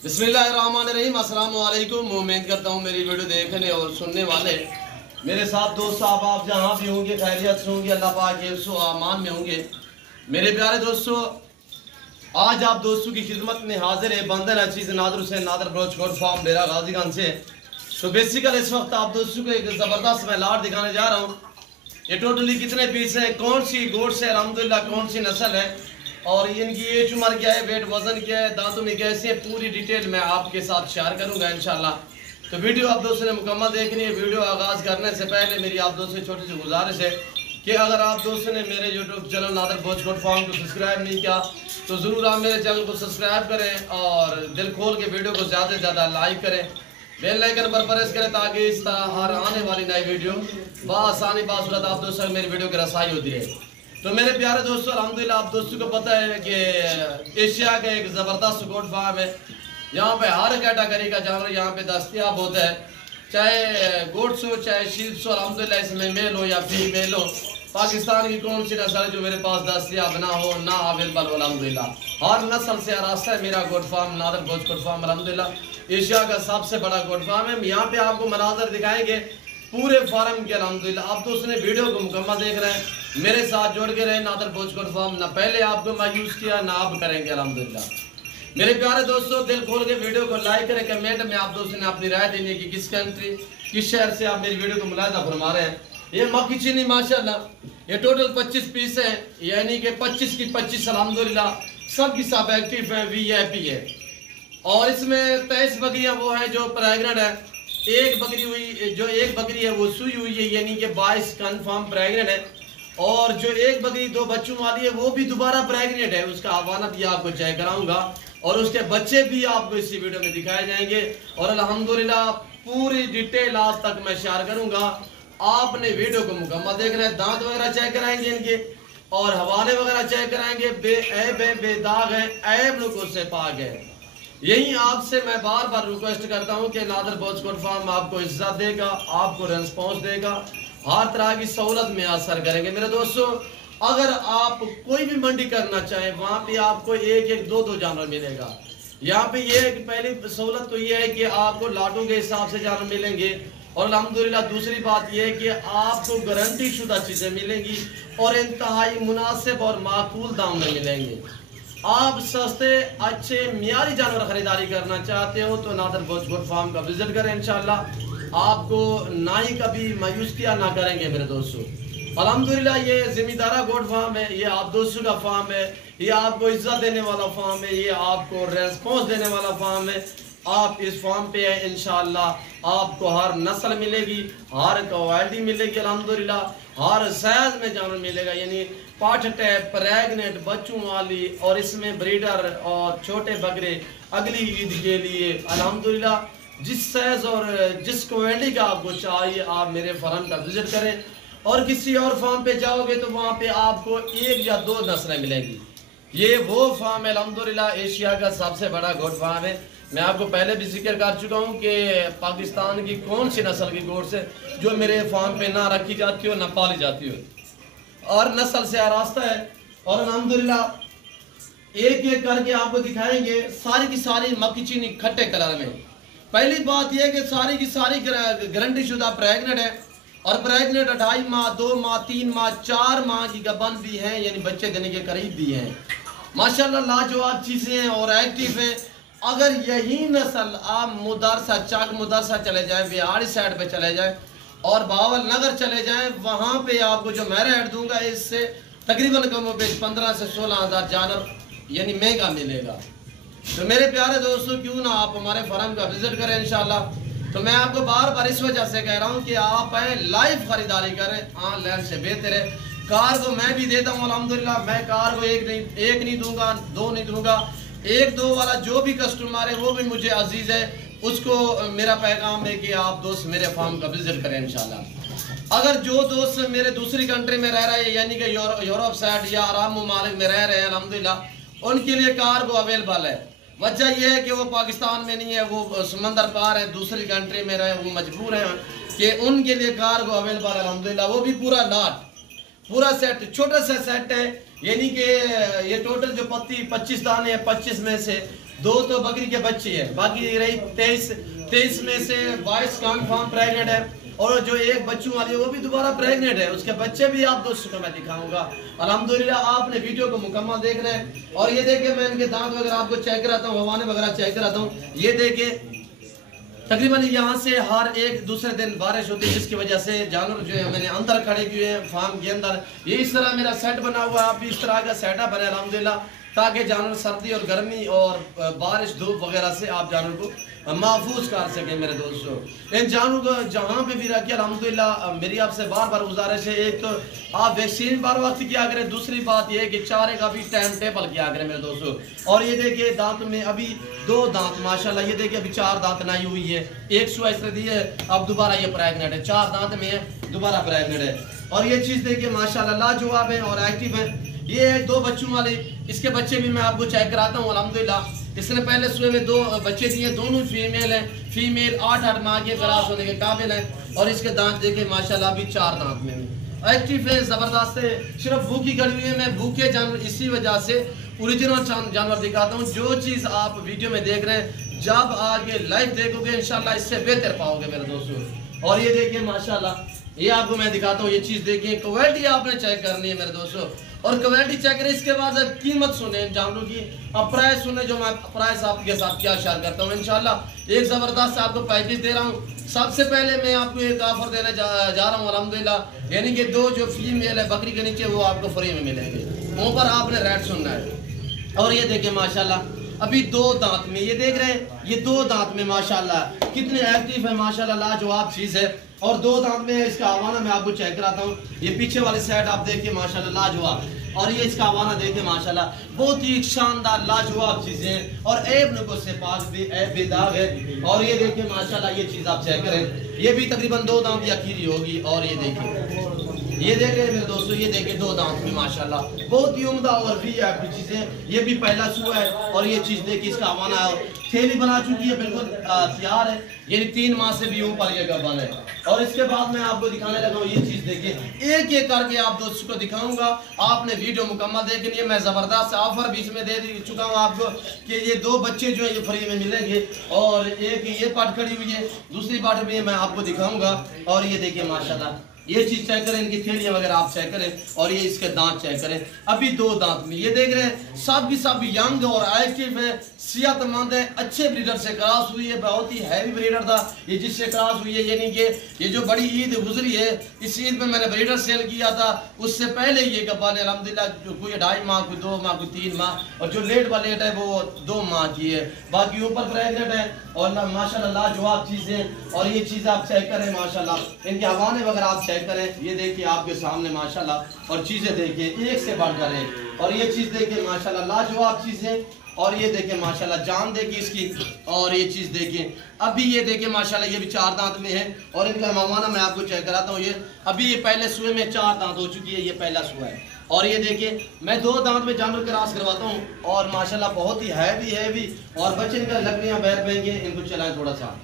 बिस्मिल्लाहिर्रहमानिर्रहीम। अस्सलाम वालेकुम। उम्मीद करता हूँ मेरी वीडियो देखने और सुनने वाले मेरे साथ दोस्त आप जहाँ भी होंगे खैरियत से होंगे, अल्लाह पाक के अमान में होंगे। मेरे प्यारे दोस्तों, आज आप दोस्तों की खिदमत में हाजिर है बंदर अजीज नादर हुसैन नादर बलोच गोट फार्म डेरा गाजीगंज से। तो बेसिकल इस वक्त आप दोस्तों को एक ज़बरदस्त मैं लाट दिखाने जा रहा हूँ। ये टोटली कितने पीस हैं, कौन सी गोट से अल्हम्दुलिल्लाह कौन सी नस्ल है और इनकी एज उम्र क्या है, वेट वजन क्या है, दांतों में कैसे है, पूरी डिटेल मैं आपके साथ शेयर करूंगा इंशाल्लाह। तो वीडियो आप दोस्तों ने मुकम्मल देखनी है। वीडियो आगाज़ करने से पहले मेरी आप दोस्तों से छोटी सी गुजारिश है कि अगर आप दोस्तों ने मेरे YouTube channel Nadir Baloch goat farm को सब्सक्राइब नहीं किया तो ज़रूर आप मेरे चैनल को सब्सक्राइब करें और दिल खोल के वीडियो को ज़्यादा से ज़्यादा लाइक करें, बेल आइकन पर प्रेस करें ताकि इस तरह हर आने वाली नई वीडियो बआसानी बासूरत आप दोस्तों मेरी वीडियो की रसाई होती है। तो मेरे प्यारे दोस्तों, अल्हम्दुलिल्लाह आप दोस्तों को पता है कि एशिया का एक ज़बरदस्त गोट फार्म है। यहाँ पे हर कैटेगरी का जानवर यहाँ पे दस्तियाब होता है, चाहे गोट्स हो चाहे शीप्स हो। अल्हम्दुलिल्लाह इसमें मेल हो या फीमेल हो, पाकिस्तान की कौन सी नस्ल है जो मेरे पास दस्तियाब ना हो ना अवेलेबल हो। अल्हम्दुलिल्लाह हर नस्ल से आरास्ता है मेरा goat farm Nadir Baloch goat farm. अल्हम्दुलिल्लाह एशिया का सबसे बड़ा गोट फार्म है। यहाँ पे आपको मनाजर दिखाएंगे पूरे फार्म के। अल्हम्दुलिल्लाह आप दोस्तों ने वीडियो को मुकम्मल देख रहे हैं, मेरे साथ जोड़ के रहे। नादर बलोच गोट फार्म ना पहले आपको मायूस किया ना आप करेंगे। अल्हम्दुलिल्लाह मेरे प्यारे दोस्तों, दिल खोल के वीडियो को लाइक करें। कमेंट में आप दोस्तों ने अपनी राय देनी है कि किस कंट्री किस शहर से आप मेरी वीडियो को मुलाहिजा फरमा रहे हैं। ये मक्की चीनी माशाल्लाह ये टोटल 25 पीस है, यानी कि 25 की 25 अल्हम्दुलिल्लाह सबकी सब एक्टिव है, VIP है। और इसमें 23 बकरियां वो है जो प्रेग्नेंट है। एक बकरी है वो सुई हुई है, यानी कि 22 कन्फर्म प्रेग्नेंट है। और जो एक बकरी 2 बच्चों वाली है वो भी दोबारा प्रेग्नेंट है। उसका हवाला भी आपको चेक कराऊंगा और उसके बच्चे भी आपको इसी वीडियो में दिखाए जाएंगे। और अल्हम्दुलिल्लाह पूरी डिटेल आज तक मैं शेयर करूंगा। आपने वीडियो को मुकम्मल देखना है। दांत वगैरह चेक कराएंगे इनके और हवाले वगैरह चेक कराएंगे। बेऐब है, बेदाग है, ऐब लोगों से पाक है। यही आपसे मैं बार बार रिक्वेस्ट करता हूं कि नादर बलोच गोट फार्म आपको इज्जत देगा, आपको रेस्पॉन्स देगा, हर तरह की सहूलत में असर करेंगे। मेरे दोस्तों, अगर आप कोई भी मंडी करना चाहें वहां पे आपको एक एक दो जानवर मिलेगा। यहाँ पे ये पहली सहूलत तो ये है कि आपको लाटों के हिसाब से जानवर मिलेंगे और अल्हम्दुलिल्लाह दूसरी बात यह है कि आपको गारंटी शुदा चीजें मिलेंगी और इंतहाई मुनासिब और माकूल दाम में मिलेंगे। आप सस्ते अच्छे मियारी जानवर खरीदारी करना चाहते हो तो नादर बलोच गोट फार्म का विजिट करें। इंशाल्लाह आपको ना ही कभी मायूस किया ना करेंगे। मेरे दोस्तों, अल्हम्दुलिल्लाह ये जिम्मेदारा गोट फार्म है, ये आप दोस्तों का फार्म है, ये आपको इज्जत देने वाला फार्म है, ये आपको रेस्पॉन्स देने वाला फार्म है। आप इस फार्म पे है, इंशाल्लाह आपको हर नस्ल मिलेगी, हर क्वालिटी मिलेगी। अल्हम्दुलिल्लाह हर साइज में जानवर मिलेगा, यानी पाठ टैप प्रेग्नेंट बच्चों वाली और इसमें ब्रीडर और छोटे बकरे अगली ईद के लिए। अल्हम्दुलिल्लाह जिस साइज और जिस क्वालिटी का आपको चाहिए आप मेरे फार्म का विजिट करें। और किसी और फार्म पे जाओगे तो वहाँ पे आपको 1 या 2 नस्लें मिलेंगी। ये वो फार्म है अल्हम्दुलिल्लाह एशिया का सबसे बड़ा गोट फार्म है। मैं आपको पहले भी जिक्र कर चुका हूँ कि पाकिस्तान की कौन सी नस्ल की गोट्स है जो मेरे फार्म पे ना रखी जाती हो ना पाली जाती हो और नस्ल से आरास्ता है। और अल्हम्दुलिल्लाह एक एक करके आपको दिखाएंगे सारी की सारी मक्की चीनी खट्टे कलर में। पहली बात यह कि सारी की सारी गारंटी शुदा प्रेग्नेंट है और प्रेग्नेंट 2.5 माह 2 माह 3 माह 4 माह की गबन भी है, यानी बच्चे देने के करीब भी हैं। माशाल्लाह लाजवाब चीजें हैं और एक्टिव है। अगर यही नस्ल आप मुदरसा चक मुदरसा चले जाएं, बिहाड़ी साइड पे चले जाएं और बावल नगर चले जाएं, वहां पे आपको जो मैं रेट दूंगा इससे तकरीबन कम बेश 15 से 16 हज़ार जानवर यानी महंगा मिलेगा। तो मेरे प्यारे दोस्तों, क्यों ना आप हमारे फार्म का विजिट करें इंशाल्लाह। तो मैं आपको बार बार इस वजह से कह रहा हूँ कि आप लाइव खरीदारी करें, ऑनलाइन से बेहतर है। कार को मैं भी देता हूँ अल्हम्दुलिल्लाह। मैं कार को एक नहीं दूंगा, 2 नहीं दूंगा, 1-2 वाला जो भी कस्टमर है वो भी मुझे अजीज है, उसको मेरा पैगाम है कि आप दोस्त मेरे फार्म का विजिट करें इंशाल्लाह। अगर जो दोस्त मेरे दूसरी कंट्री में रह रहे हैं, यानी कि यूरोप साइड या अरब ममालिक में रह रहे हैं, अल्हम्दुलिल्लाह उनके लिए कार को अवेलेबल है। वजह यह है कि वो पाकिस्तान में नहीं है, वो समंदर पार है, दूसरी कंट्री में रहे, वो मजबूर हैं कि उनके लिए कार को अवेलेबल है अल्हम्दुलिल्लाह। वो भी पूरा लाट पूरा सेट, छोटा सा सेट है, यानी कि ये टोटल जो पत्ती 25 दाने हैं, 25 में से 2 तो बकरी के बच्चे हैं, बाकी रही 23 में से 22 कंफर्म प्रेग्नेंट है, और जो एक बच्चों वाली है वो भी दोबारा प्रेग्नेंट है, उसके बच्चे भी आप दोस्तों को मैं दिखाऊंगा। अल्हम्दुलिल्लाह आपने वीडियो को मुकम्मल देख रहे हैं। और ये देखिए मैं इनके दांत वगैरह आपको चेक कराता हूँ, हवाने वगैरह चेक कराता हूँ। ये देखिए तकरीबन यहाँ से हर एक दूसरे दिन बारिश होती है, जिसकी वजह से जानवर जो है मैंने अंदर खड़े किए हैं फार्म के अंदर। ये इस तरह मेरा सेट बना हुआ है, आप भी इस तरह का सेटअप है अल्हम्दुलिल्लाह, ताकि जानवर सर्दी और गर्मी और बारिश धूप वगैरह से आप जानवर को महफूज कर सकें। मेरे दोस्तों इन जानवरों को जहाँ पे भी रखिए अल्हम्दुलिल्लाह, मेरी आपसे बार बार गुजारिश है, एक तो आप वैक्सीन बार वक्त किया करें, दूसरी बात यह है कि चारे का भी टाइम टेबल किया करें मेरे दोस्तों। और ये देखिए दांत में अभी 2 दांत माशाल्लाह, ये देखिए अभी 4 दांत नई हुई है, एक सुआ इसने दी है, अब दोबारा ये प्रेग्नेंट है, 4 दांत में है, दोबारा प्रेग्नेंट है। और ये चीज़ देखिए माशाल्लाह लाजवाब है और एक्टिव है। ये है 2 बच्चों वाले, इसके बच्चे भी मैं आपको चेक कराता हूँ अल्हम्दुलिल्लाह। इसने पहले सुबह में 2 बच्चे दिए, दोनों फीमेल हैं, फीमेल 8 माह के क्रॉस होने के काबिल हैं। और इसके दांत देखे माशाल्लाह अभी 4 दांत में एक्टिव है, ज़बरदस्त है। सिर्फ भूखी गड़ी हुई है, मैं भूखे जानवर इसी वजह से ओरिजिनल जानवर दिखाता हूँ। जो चीज़ आप वीडियो में देख रहे हैं, जब आगे लाइव देखोगे इंशाल्लाह इससे बेहतर पाओगे मेरे दोस्तों। और ये देखिए माशाल्लाह, ये आपको मैं दिखाता हूँ, ये चीज़ देखिए, क्वालिटी आपने चेक करनी है मेरे दोस्तों। और क्वालिटी चेक करें, इसके बाद कीमत सुने जानवरों की, अब प्राइस सुने, जो मैं प्राइस आपके साथ क्या शेयर करता हूँ। इंशाल्लाह एक ज़बरदस्त आपको पैकेज दे रहा हूँ। सबसे पहले मैं आपको एक ऑफर देने जा रहा हूँ अल्हम्दुलिल्लाह, यानी कि 2 जो फीमेल है बकरी के नीचे वो आपको फ्री में मिलेंगे, वहाँ पर आपने रेट सुनना है। और ये देखिए माशाल्लाह अभी 2 दांत में, ये देख रहे हैं, ये 2 दांत में माशाल्लाह कितने एक्टिव है माशाल्लाह, लाजवाब चीज़ है। और 2 दांत में इसका हवाना मैं आपको चेक कराता हूँ। ये पीछे वाली साइड आप देखिए माशाल्लाह लाजवाब, और ये इसका हवाना देखिए माशाल्लाह बहुत ही शानदार लाजवाब चीजें, और ऐब नको से पाक भी ऐब बेदाग है। और ये देखिए माशाल्लाह ये चीज आप चेक करें, ये भी तकरीबन 2 दांत की अखीरी होगी। और ये देखिए, ये देख रहे हैं मेरे दोस्तों, ये देखिए 2 दांत में माशाल्लाह बहुत ही उम्दा और भी है चीजें। ये भी पहला सुआ है। और ये चीज देखिए इसका हवाना थैली बना चुकी है, बिल्कुल तैयार है, ये 3 माह से भी ऊपर ये गबन है। और इसके बाद मैं आपको दिखाने लगा हूँ, ये चीज देखिए, एक एक करके आप दोस्तों को दिखाऊंगा। आपने वीडियो मुकम्मल देखनी है। मैं जबरदस्त ऑफर बीच में दे चुका हूँ आपको कि ये 2 बच्चे जो है ये फ्री में मिलेंगे, और एक ये पाट खड़ी हुई है, दूसरी पाट भी मैं आपको दिखाऊंगा। और ये देखिए माशाल्लाह ये चीज चेक करें, इनकी थैलियां वगैरह आप चेक करें। और ये इसके दांत चेक करें, अभी 2 दांत में, ये देख रहे हैं सब की सब यंग और एक्टिव है, सेहतमंद है, अच्छे ब्रीडर से क्रॉस हुई है, बहुत ही हैवी ब्रीडर था ये जिससे क्रॉस हुई है। यानी कि ये जो बड़ी ईद गुजरी है, इस ईद में मैंने ब्रीडर सेल किया था, उससे पहले ये गब्बा ने अल्हम्दुलिल्लाह कोई 2.5 माह, कोई 2 माह, कोई 3 माह, और जो लेट वाले है वो 2 माह की है, बाकी ऊपर प्रेग्नेंट है। और माशाल्लाह लाजवाब चीजें। और ये चीज आप चेक करें माशाल्लाह, इनके हवाने वगैरह आप चेक करें, ये देखिए आपके सामने माशाल्लाह, और चीजें देखिए एक से बढ़कर एक। और ये चीज देखिए माशाल्लाह लाजवाब चीजें। और ये देखिए माशाल्लाह जान देखिए इसकी। और ये चीज देखिए अभी, ये देखिए माशाल्लाह ये भी 4 दांत में है। और इनका हवाना मैं आपको चेक कराता हूँ। ये अभी ये पहले सुए में 4 दांत हो चुकी है, ये पहला सुआ है। और ये देखिए मैं 2 दांत में जानवर क्रॉस करवाता हूँ, और माशाल्लाह बहुत ही हैवी। और बच्चे इनका लकड़ियाँ बैठ पाएंगे, इनको चलाएं थोड़ा सा।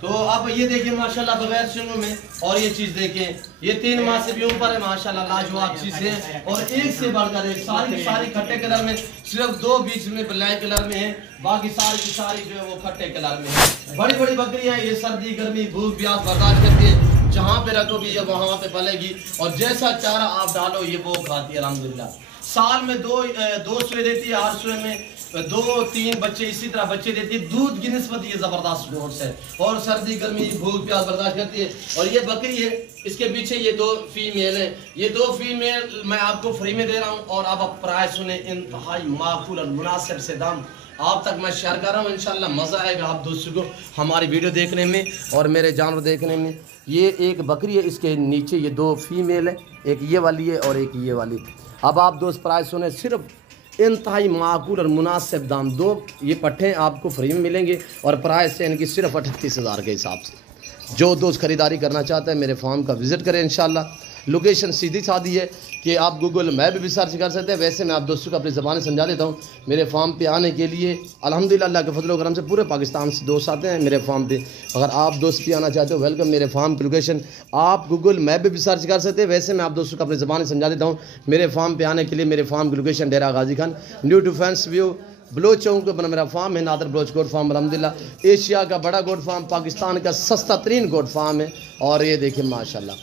तो आप ये देखिए माशाल्लाह बगैर सिंगों में। और ये चीज देखें, ये 3 माह से भी ऊपर है माशाल्लाह लाजवाब चीज है। और एक से बढ़कर एक, सारी खट्टे कलर में, सिर्फ 2 बीच में ब्लैक कलर में है, बाकी सारी की सारी जो है वो खट्टे कलर में है। बड़ी बकरियां, ये सर्दी गर्मी भूख प्यास बर्दाश्त करती है, जहाँ पे रखोगी ये वहाँ पे पलेगी, और जैसा चारा आप डालो ये वो खाती है अल्हम्दुलिल्लाह। साल में 2 सुए देती है, हर सुए में 2-3 बच्चे इसी तरह बच्चे देती है। दूध की निस्बत ये जबरदस्त गोश्त है, और सर्दी गर्मी भूख प्यास बर्दाश्त करती है। और ये बकरी है, इसके पीछे ये 2 फीमेल है, ये 2 फीमेल मैं आपको फ्री में दे रहा हूँ। और अब आप प्राइस सुने, इंतहाई माकूल और मुनासिब से दाम आप तक मैं शेयर कर रहा हूँ। इंशाल्लाह मज़ा आएगा आप दोस्तों को हमारी वीडियो देखने में और मेरे जानवर देखने में। ये एक बकरी है, इसके नीचे ये 2 फीमेल है, एक ये वाली है और एक ये वाली। अब आप दोस्त प्राइस सुने, सिर्फ इंतहाई माकूल और मुनासिब दाम, 2 ये पट्टे आपको फ्री में मिलेंगे। और प्राइस है इनकी सिर्फ 38,000 के हिसाब से। जो दोस्त ख़रीदारी करना चाहते हैं मेरे फार्म का विज़िट करें इंशाल्लाह। लोकेशन सीधी सादी है कि आप गूगल मैप भी सर्च कर सकते हैं। वैसे मैं आप दोस्तों को अपनी ज़बान समझा देता हूँ। मेरे फार्म पे आने के लिए अल्हम्दुलिल्लाह अल्लाह के फजल व करम से पूरे पाकिस्तान से दोस्त आते हैं मेरे फार्म पे। अगर आप दोस्त भी आना चाहते हो, वेलकम। मेरे फार्म की लोकेशन आप गूगल मैप भी सर्च कर सकते हैं। वैसे मैं आप दोस्तों को अपनी ज़बान समझा देता हूँ। मेरे फार्म पे आने के लिए मेरे फार्म की लोकेशन डेरा Ghazi Khan, new defence view बलोचों के मेरा फार्म है, नादर बलोच गोट फार्म अल्हम्दुलिल्लाह एशिया का बड़ा गोट फार्म, पाकिस्तान का सस्ता तरीन गोट फार्म है। और ये देखिए माशाल्लाह,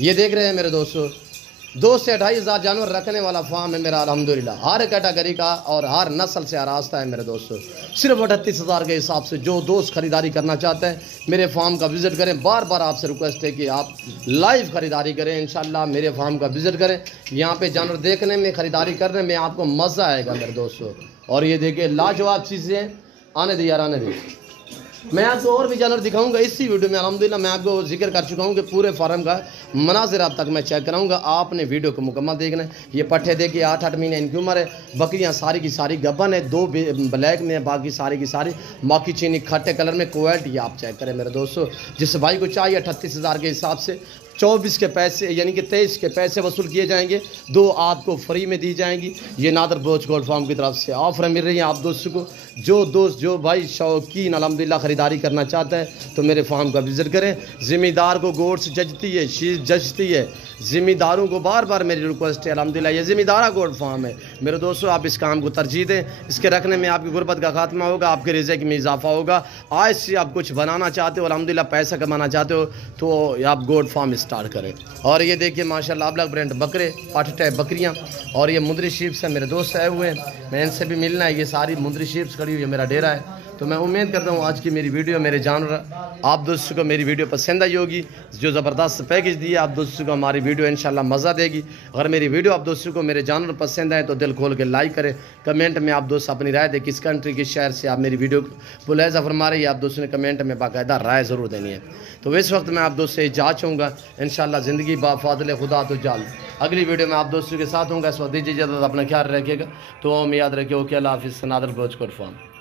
ये देख रहे हैं मेरे दोस्तों, 2 से 2.5 हज़ार जानवर रखने वाला फार्म है मेरा अल्हम्दुलिल्लाह, हर कैटेगरी का और हर नस्ल से आरास्ता है मेरे दोस्तों। सिर्फ 38 हज़ार के हिसाब से जो दोस्त खरीदारी करना चाहते हैं मेरे फार्म का विज़िट करें। बार बार आपसे रिक्वेस्ट है कि आप लाइव खरीदारी करें, इंशाल्लाह मेरे फार्म का विज़िट करें। यहाँ पे जानवर देखने में, खरीदारी करने में आपको मज़ा आएगा मेरे दोस्तों। और ये देखिए लाजवाब चीज़ें, आने दी यार आने दी। मैं आपको और भी जानवर दिखाऊंगा इसी वीडियो में। अल्हम्दुलिल्लाह मैं आपको जिक्र कर चुका हूँ कि पूरे फार्म का मनाजिर अब तक मैं चेक कराऊंगा, आपने वीडियो को मुकम्मल देखना है। ये पट्ठे देखिए 8-8 महीने इनकी उम्र है, बकरियाँ सारी की सारी गब्बन है, 2 ब्लैक में, बाकी सारी की सारी माकी चीनी खट्टे कलर में। क्वालिटी आप चेक करें मेरे दोस्तों, जिस भाई को चाहिए 38 हज़ार के हिसाब से 24 के पैसे यानी कि 23 के पैसे वसूल किए जाएंगे, 2 आपको फ्री में दी जाएंगी। ये नादर बलोच गोट फार्म की तरफ से ऑफर मिल रही है आप दोस्तों को। जो दोस्त जो भाई शौकीन अल्हम्दुलिल्लाह ख़रीदारी करना चाहता है तो मेरे फार्म का विज़िट करें। ज़िम्मेदार को गोट्स जचती है, शीश जचती है। ज़िम्मेदारों को बार बार मेरी रिक्वेस्ट है, अल्हम्दुलिल्लाह ये ज़िम्मेदारा गोट फार्म है मेरे दोस्तों। आप इस काम को तरजीह दें, इसके रखने में आपकी गुर्बत का खात्मा होगा, आपके रिज़्क़ में इजाफा होगा। आज से आप कुछ बनाना चाहते हो, अल्हम्दुलिल्लाह पैसा कमाना चाहते हो तो आप गोट फार्म स्टार्ट करें। और ये देखिए माशाल्लाह अलग ब्रांड बकरे, पाठ टाइप बकरियाँ, और ये मुंदरी शीप्स है। मेरे दोस्त आए हुए हैं, मैं इनसे भी मिलना है। ये सारी मुंदरी शीप्स खड़ी हुई है, मेरा डेरा है। तो मैं उम्मीद करता हूँ आज की मेरी वीडियो, मेरे जानवर आप दोस्तों को मेरी वीडियो पसंद आई होगी। जो ज़बरदस्त पैकेज दिया आप दोस्तों को हमारी वीडियो इंशाल्लाह मज़ा देगी। अगर मेरी वीडियो आप दोस्तों को मेरे जानवर पसंद आए तो दिल खोल के लाइक करें, कमेंट में आप दोस्त अपनी राय दें, किस कंट्री किस शहर से आप मेरी वीडियो को मुलाहिज़ा फरमा रही है, आप दोस्तों ने कमेंट में बाकायदा राय ज़रूर देनी है। तो इस वक्त मैं आप दोस्त से इजाज़त चाहूँगा, इंशाल्लाह ज़िंदगी बाफ़ाज़िल खुदा तो जाल। अगली वीडियो में आप दोस्तों के साथ होंगे। इस वक्त दीजिए इजाज़त, अपना ख्याल रखिएगा। तो हम याद रखिए, ओके, अल्लाह हाफ़िज़। Nadir Baloch goat farm.